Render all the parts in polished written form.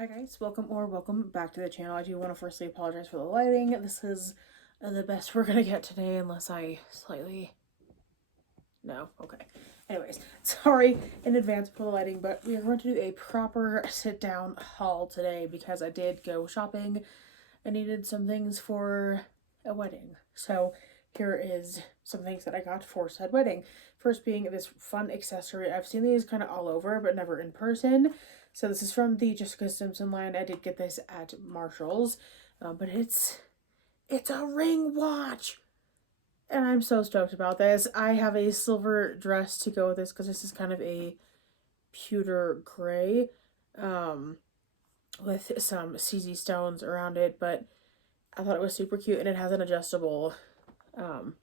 Hi guys, welcome back to the channel. I do want to firstly apologize for the lighting. This is the best we're gonna get today unless I slightly... No? Okay. Anyways, sorry in advance for the lighting, but we are going to do a proper sit down haul today because I did go shopping. I needed some things for a wedding. So here is some things that I got for said wedding. First being this fun accessory. I've seen these kind of all over, but never in person. So this is from the Jessica Simpson line. I did get this at Marshall's, but it's a ring watch, and I'm so stoked about this. I have a silver dress to go with this because this is kind of a pewter gray, with some CZ stones around it, but I thought it was super cute, and it has an adjustable, or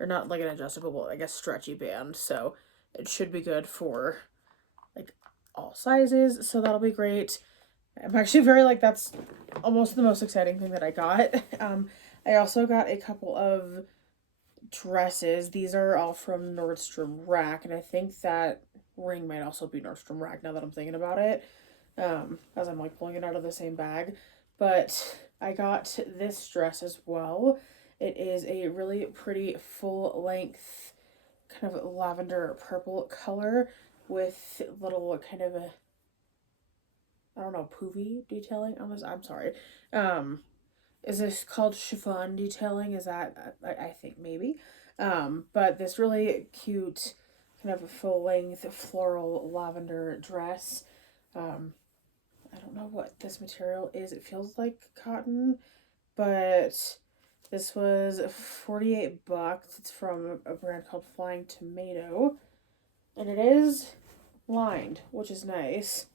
not like an adjustable, but I guess stretchy band, so it should be good for like all sizes, so that'll be great. I'm actually very that's almost the most exciting thing that I got. I also got a couple of dresses. These are all from Nordstrom Rack, and I think that ring might also be Nordstrom Rack now that I'm thinking about it, as I'm pulling it out of the same bag. But I got this dress as well. It is a really pretty full length kind of lavender purple color with little kind of a, I don't know, poofy detailing on this. I'm sorry. Is this called chiffon detailing? Is that, I think maybe. But this really cute kind of full length floral lavender dress. I don't know what this material is. It feels like cotton, but this was $48. It's from a brand called Flying Tomato, and it is lined, which is nice.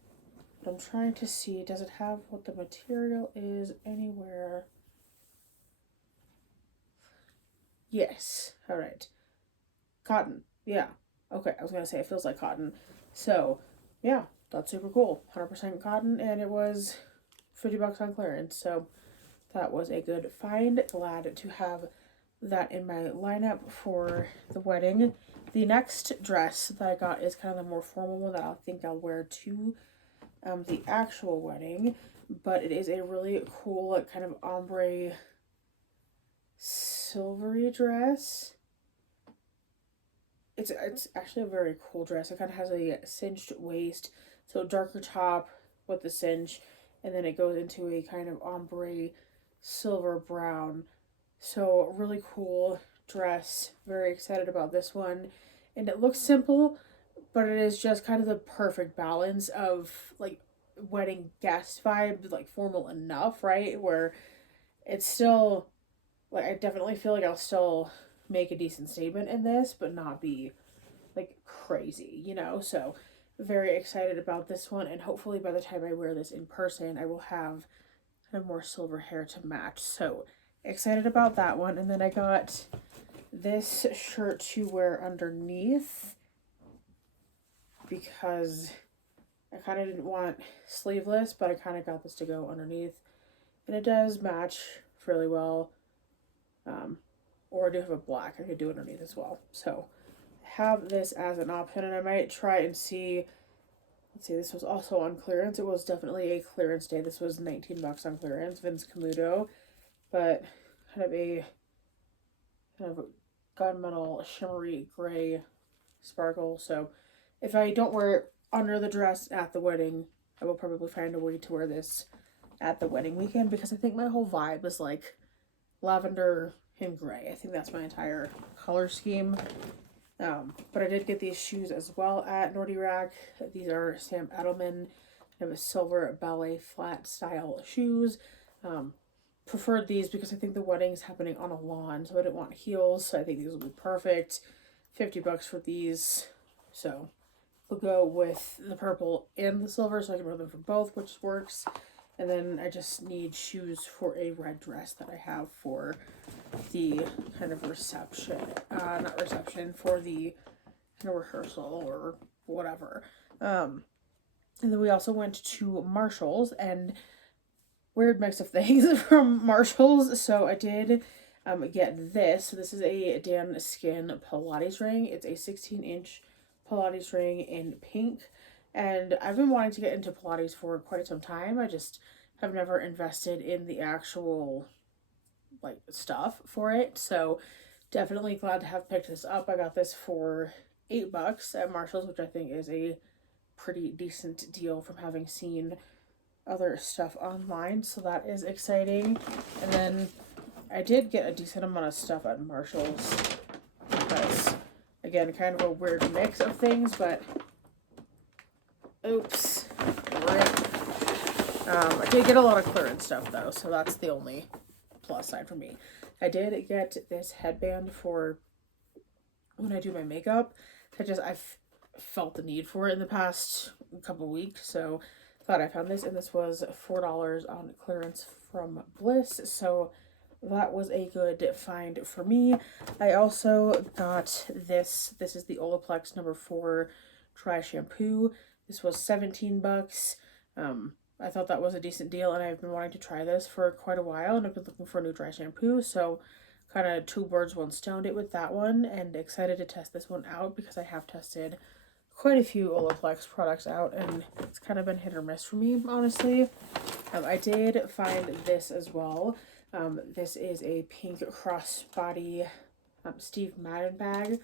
But I'm trying to see, does it have what the material is anywhere? Yes. All right. Cotton. Yeah. Okay, I was going to say it feels like cotton. So, yeah, that's super cool. 100% cotton, and it was $50 on clearance. So, that was a good find. Glad to have that in my lineup for the wedding. The next dress that I got is kind of the more formal one that I think I'll wear to the actual wedding, but it is a really cool kind of ombre silvery dress. It's actually a very cool dress. It kind of has a cinched waist, so darker top with the cinch, and then it goes into a kind of ombre silver brown. So really cool dress. Very excited about this one, and it looks simple, but it is just kind of the perfect balance of wedding guest vibe, formal enough, right? Where it's still I definitely feel like I'll still make a decent statement in this, but not be crazy, So very excited about this one, and hopefully by the time I wear this in person, I will have kind of more silver hair to match. So excited about that one. And then I got this shirt to wear underneath because I kind of didn't want sleeveless, but I kind of got this to go underneath, and it does match fairly well. Or I do have a black I could do underneath as well. So have this as an option, and I might try and see. Let's see, this was also on clearance. It was definitely a clearance day. This was $19 on clearance, Vince Camuto, but kind of a gunmetal shimmery gray sparkle. So if I don't wear it under the dress at the wedding, I will probably find a way to wear this at the wedding weekend, because I think my whole vibe is lavender and gray. I think that's my entire color scheme. But I did get these shoes as well at Nordy Rack. These are Sam Edelman, kind of a silver ballet flat style shoes. Preferred these because I think the wedding's happening on a lawn, so I didn't want heels, so I think these will be perfect. $50 for these. So we'll go with the purple and the silver, so I can wear them for both, which works. And then I just need shoes for a red dress that I have for the kind of reception. Not reception, for the kind of rehearsal or whatever. And then we also went to Marshall's, and weird mix of things from Marshall's. So I did get this. So this is a Danskin Pilates ring. It's a 16-inch Pilates ring in pink. And I've been wanting to get into Pilates for quite some time. I just have never invested in the actual like stuff for it. So definitely glad to have picked this up. I got this for $8 at Marshall's, which I think is a pretty decent deal from having seen other stuff online. So that is exciting. And then I did get a decent amount of stuff at Marshall's because, again, kind of a weird mix of things, but oops. I did get a lot of clearance stuff though, so that's the only plus side for me. I did get this headband for when I do my makeup. I've felt the need for it in the past couple weeks, so glad I found this. And this was $4 on clearance from Bliss, so that was a good find for me. I also got this. This is the Olaplex number 4 dry shampoo. This was $17. I thought that was a decent deal, and I've been wanting to try this for quite a while, and I've been looking for a new dry shampoo, so kind of 2 birds, 1 stone it with that one, and excited to test this one out because I have tested quite a few Olaplex products out, and it's kind of been hit or miss for me, honestly. I did find this as well. This is a pink crossbody Steve Madden bag.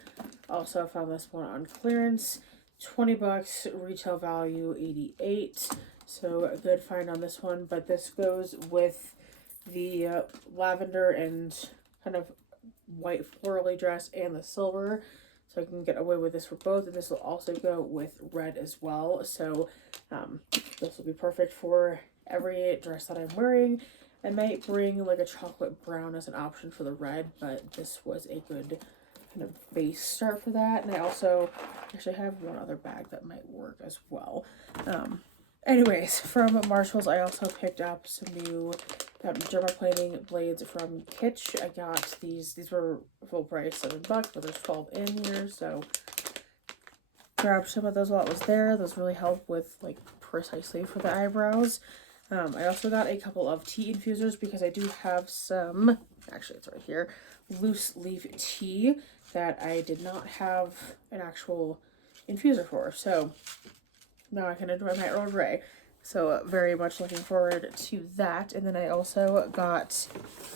Also found this one on clearance. $20, retail value $88. So a good find on this one, but this goes with the lavender and kind of white florally dress and the silver. So I can get away with this for both, and this will also go with red as well. So this will be perfect for every dress that I'm wearing. I might bring like a chocolate brown as an option for the red, but this was a good kind of base start for that. And I also actually have one other bag that might work as well. Anyways, from Marshalls, I also picked up some new dermaplaning blades from Kitsch. I got these. These were full price, $7, but there's 12 in here, so grabbed some of those while it was there. Those really help with like precisely for the eyebrows. I also got a couple of tea infusers because I do have some, actually it's right here, loose leaf tea that I did not have an actual infuser for. So now I can enjoy my Earl Grey. So very much looking forward to that. And then I also got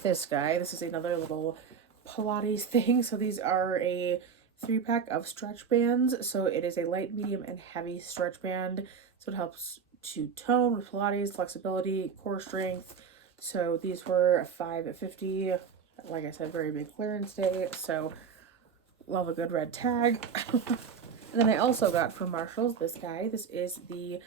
this guy. This is another little Pilates thing. So these are a 3-pack of stretch bands. So it is a light, medium, and heavy stretch band. So it helps to tone with Pilates, flexibility, core strength. So these were $5.50. Like I said, very big clearance day. So love a good red tag. And then I also got from Marshalls this guy. This is the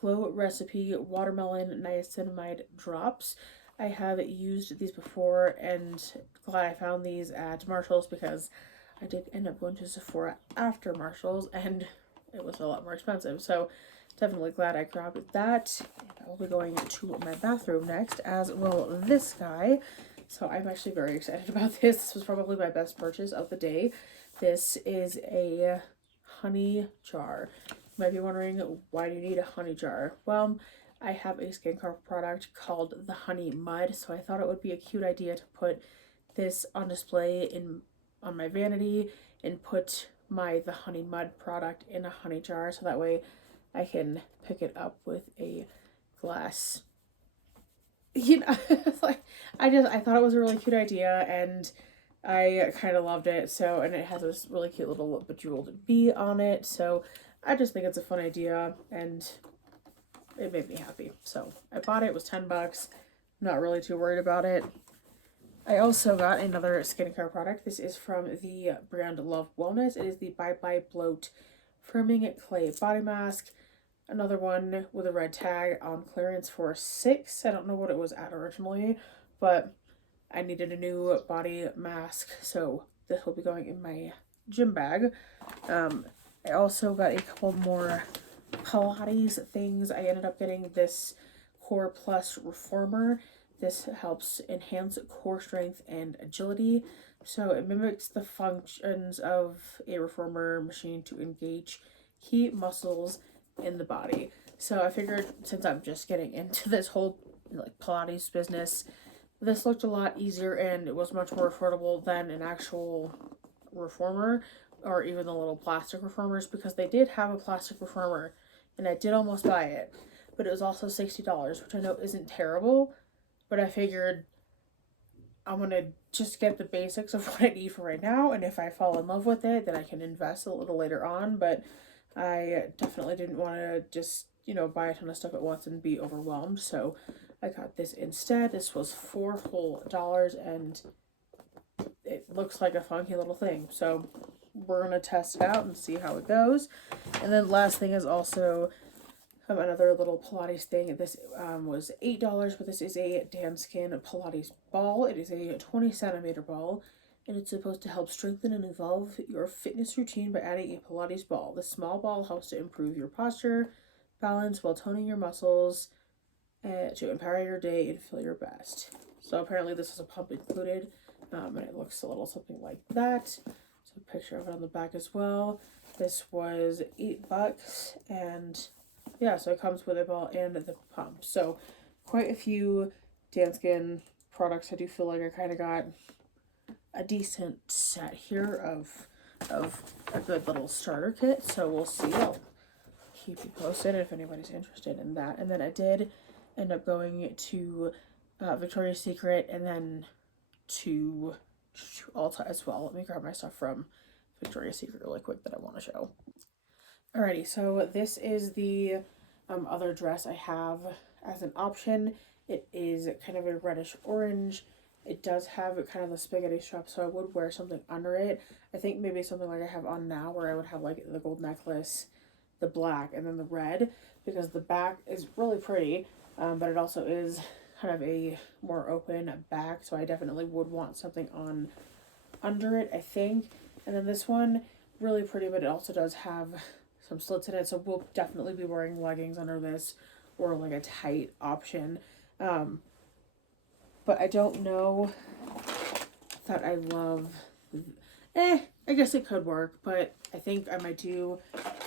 Glow Recipe Watermelon Niacinamide Drops. I have used these before, and glad I found these at Marshalls because I did end up going to Sephora after Marshalls, and it was a lot more expensive. So definitely glad I grabbed that. And I will be going to my bathroom next, as will this guy. So I'm actually very excited about this. This was probably my best purchase of the day. This is a honey jar. You might be wondering, why do you need a honey jar? Well, I have a skincare product called the Honey Mud, so I thought it would be a cute idea to put this on display on my vanity and put the Honey Mud product in a honey jar, so that way I can pick it up with a glass. You know, like I thought it was a really cute idea, and I kind of loved it. So, and it has this really cute little bejeweled bee on it. So I just think it's a fun idea, and it made me happy. So I bought it. It was $10. Not really too worried about it. I also got another skincare product. This is from the brand Love Wellness. It is the Bye Bye Bloat Firming Clay Body Mask. Another one with a red tag on clearance for $6. I don't know what it was at originally, but I needed a new body mask, so this will be going in my gym bag. I also got a couple more Pilates things. I ended up getting this Core Plus Reformer. This helps enhance core strength and agility. So it mimics the functions of a reformer machine to engage key muscles in the body. So I figured, since I'm just getting into this whole like Pilates business, this looked a lot easier and it was much more affordable than an actual reformer or even the little plastic reformers, because they did have a plastic reformer and I did almost buy it, but it was also $60, which I know isn't terrible, but I figured I'm gonna just get the basics of what I need for right now, and if I fall in love with it, then I can invest a little later on. But I definitely didn't want to just, buy a ton of stuff at once and be overwhelmed. So I got this instead. This was $4 whole, and it looks like a funky little thing. So we're gonna test it out and see how it goes. And then last thing is also another little Pilates thing. This was $8, but this is a Danskin Pilates ball. It is a 20 centimeter ball, and it's supposed to help strengthen and evolve your fitness routine by adding a Pilates ball. This small ball helps to improve your posture, balance, while toning your muscles, to empower your day and feel your best. So apparently this is a pump included, and it looks a little something like that. So a picture of it on the back as well. This was $8, and yeah, so it comes with a ball and the pump. So quite a few Danskin products. I do feel like I kind of got a decent set here of a good little starter kit. So we'll see. I'll keep you posted if anybody's interested in that. And then I did end up going to Victoria's Secret and then to Ulta as well. Let me grab my stuff from Victoria's Secret really quick that I want to show. Alrighty, so this is the other dress I have as an option. It is kind of a reddish orange. It does have kind of the spaghetti strap, so I would wear something under it. I think maybe something like I have on now, where I would have like the gold necklace, the black, and then the red, because the back is really pretty, but it also is kind of a more open back, so I definitely would want something on under it, I think. And then this one, really pretty, but it also does have some slits in it, so we'll definitely be wearing leggings under this, or like a tight option. But I don't know that I love, I guess it could work, but I think I might do,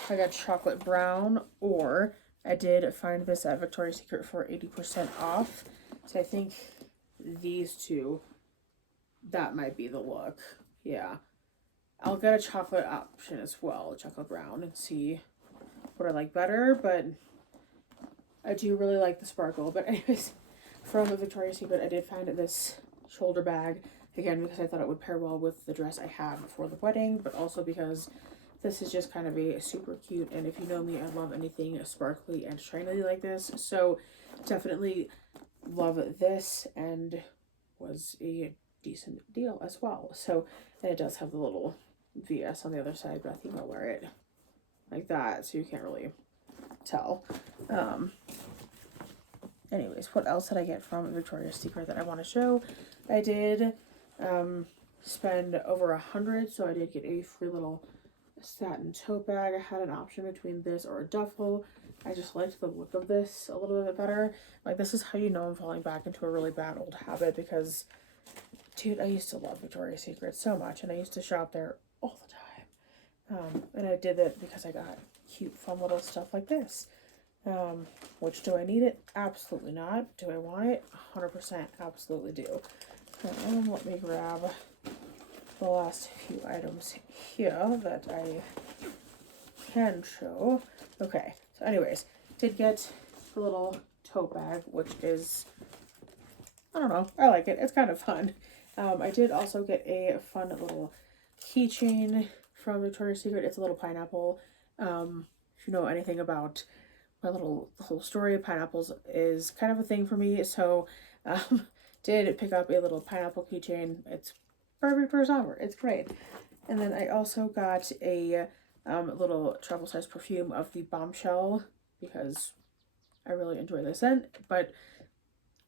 I got chocolate brown, or I did find this at Victoria's Secret for 80% off, so I think these two, that might be the look. Yeah, I'll get a chocolate option as well, chocolate brown, and see what I like better, but I do really like the sparkle. But anyways, from Victoria's Secret, I did find this shoulder bag, again, because I thought it would pair well with the dress I have for the wedding, but also because this is just kind of a super cute, and if you know me, I love anything sparkly and shiny like this, so definitely love this, and was a decent deal as well. So, and it does have the little VS on the other side, but I think I'll wear it like that, so you can't really tell. Anyways, what else did I get from Victoria's Secret that I want to show? I did spend over $100, so I did get a free little satin tote bag. I had an option between this or a duffel. I just liked the look of this a little bit better. Like, this is how you know I'm falling back into a really bad old habit, because, dude, I used to love Victoria's Secret so much, and I used to shop there all the time. And I did it because I got cute, fun little stuff like this. Which, do I need it? Absolutely not. Do I want it? 100% absolutely do. Let me grab the last few items here that I can show. Okay, so anyways, did get the little tote bag, which is, I don't know, I like it. It's kind of fun. I did also get a fun little keychain from Victoria's Secret. It's a little pineapple. If you know anything about my whole story, pineapples is kind of a thing for me, so did pick up a little pineapple keychain. It's perfect for summer. It's great. And then I also got a little travel size perfume of the Bombshell, because I really enjoy this scent, but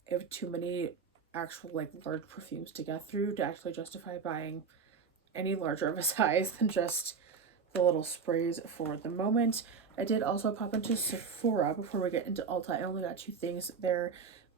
I have too many actual like large perfumes to get through to actually justify buying any larger of a size than just the little sprays for the moment. I did also pop into Sephora before we get into Ulta. I only got 2 things there,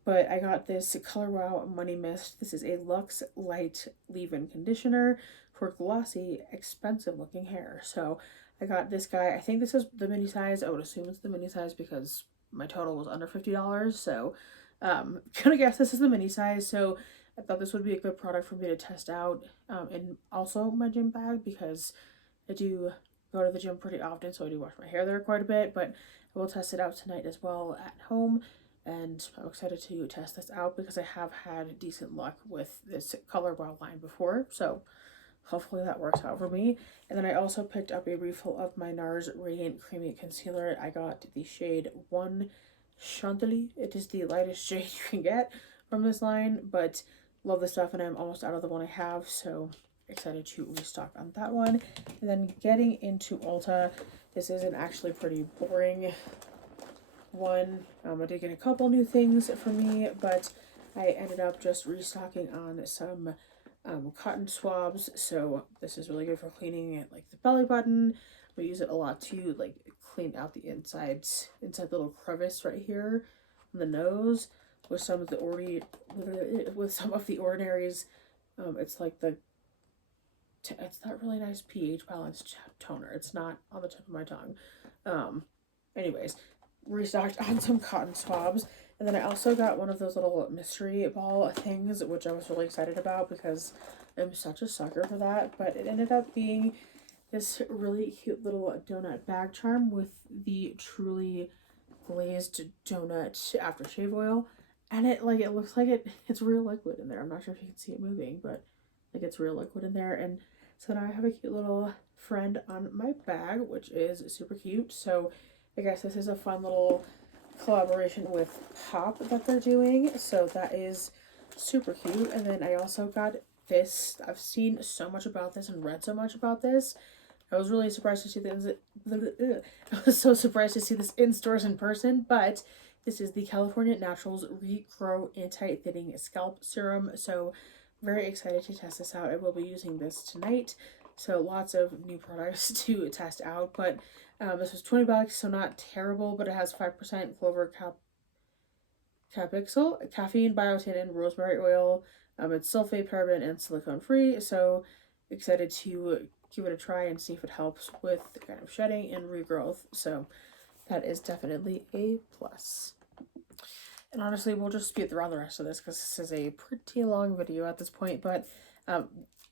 but I got this Color Wow Money Mist. This is a Luxe Light Leave-In Conditioner for glossy, expensive-looking hair. So I got this guy. I think this is the mini size. I would assume it's the mini size because my total was under $50. So gonna guess this is the mini size. So I thought this would be a good product for me to test out, and also my gym bag, because I do go to the gym pretty often, so I do wash my hair there quite a bit, but I will test it out tonight as well at home. And I'm excited to test this out because I have had decent luck with this color brow line before, so hopefully that works out for me. And then I also picked up a refill of my NARS Radiant Creamy Concealer. I got the shade 1 Chantilly. It is the lightest shade you can get from this line, but love the stuff, and I'm almost out of the one I have, so excited to restock on that one. And then getting into Ulta, this is an actually pretty boring one. I did get a couple new things for me, but I ended up just restocking on some cotton swabs. So this is really good for cleaning it, like the belly button. We use it a lot to like clean out the inside little crevice right here on the nose. With some of the Ordinary's, it's like it's not really nice pH balanced toner. It's not on the tip of my tongue. Anyways, restocked on some cotton swabs, and then I also got one of those little mystery ball things, which I was really excited about because I'm such a sucker for that. But it ended up being this really cute little donut bag charm with the truly glazed donut aftershave oil, and it looks like it's real liquid in there. I'm not sure if you can see it moving, but like it's real liquid in there. And so now I have a cute little friend on my bag, which is super cute. So I guess this is a fun little collaboration with Pop that they're doing, so that is super cute. And then I also got this. I've seen so much about this and read so much about this. I was really surprised to see this. I was so surprised to see this in stores in person, but this is the California Naturals Regrow Anti-Thinning Scalp Serum. So very excited to test this out. I will be using this tonight. So lots of new products to test out, but this was $20, so not terrible, but it has 5% clover capixul, caffeine, biotin, and rosemary oil. It's sulfate, paraben, and silicone free. So excited to give it a try and see if it helps with the kind of shedding and regrowth. So that is definitely a plus. And honestly, we'll just speed around the rest of this because this is a pretty long video at this point. But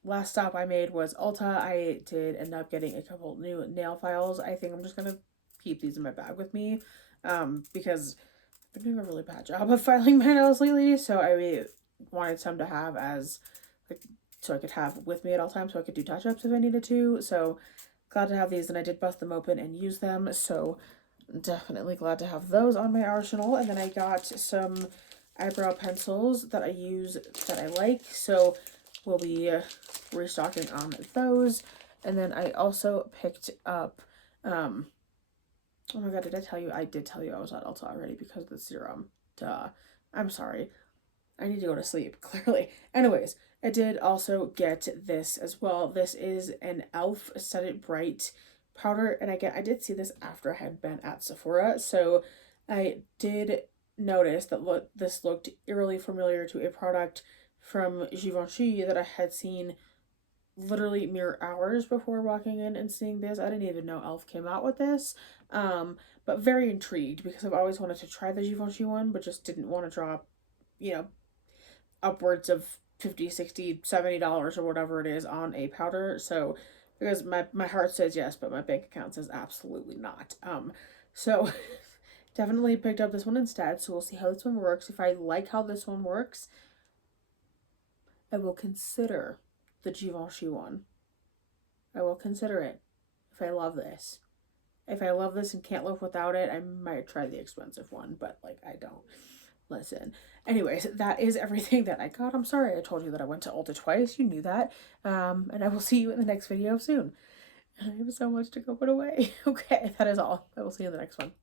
last stop I made was Ulta. I did end up getting a couple new nail files. I think I'm just going to keep these in my bag with me because I've been doing a really bad job of filing my nails lately. So I wanted some to have as, like, so I could have with me at all times so I could do touch-ups if I needed to. So glad to have these, and I did bust them open and use them. So definitely glad to have those on my arsenal. And then I got some eyebrow pencils that I use that I like, so we'll be restocking on those. And then I also picked up oh my god, did I tell you? I did tell you I was at Ulta already because of the serum. Duh. I'm sorry. I need to go to sleep, clearly. Anyways, I did also get this as well. This is an e.l.f. Set It Bright powder, and again, I did see this after I had been at Sephora, so I did notice that this looked eerily familiar to a product from Givenchy that I had seen literally mere hours before walking in and seeing this. I didn't even know e.l.f. came out with this, but very intrigued because I've always wanted to try the Givenchy one, but just didn't want to drop, upwards of $50, $60, $70 or whatever it is on a powder. So because my heart says yes, but my bank account says absolutely not. So definitely picked up this one instead. So we'll see how this one works. If I like how this one works, I will consider the Givenchy one. I will consider it if I love this. If I love this and can't live without it, I might try the expensive one, but I don't. Listen. Anyways, that is everything that I got. I'm sorry I told you that I went to Ulta twice. You knew that. And I will see you in the next video soon. And I have so much to go put away. Okay, that is all. I will see you in the next one.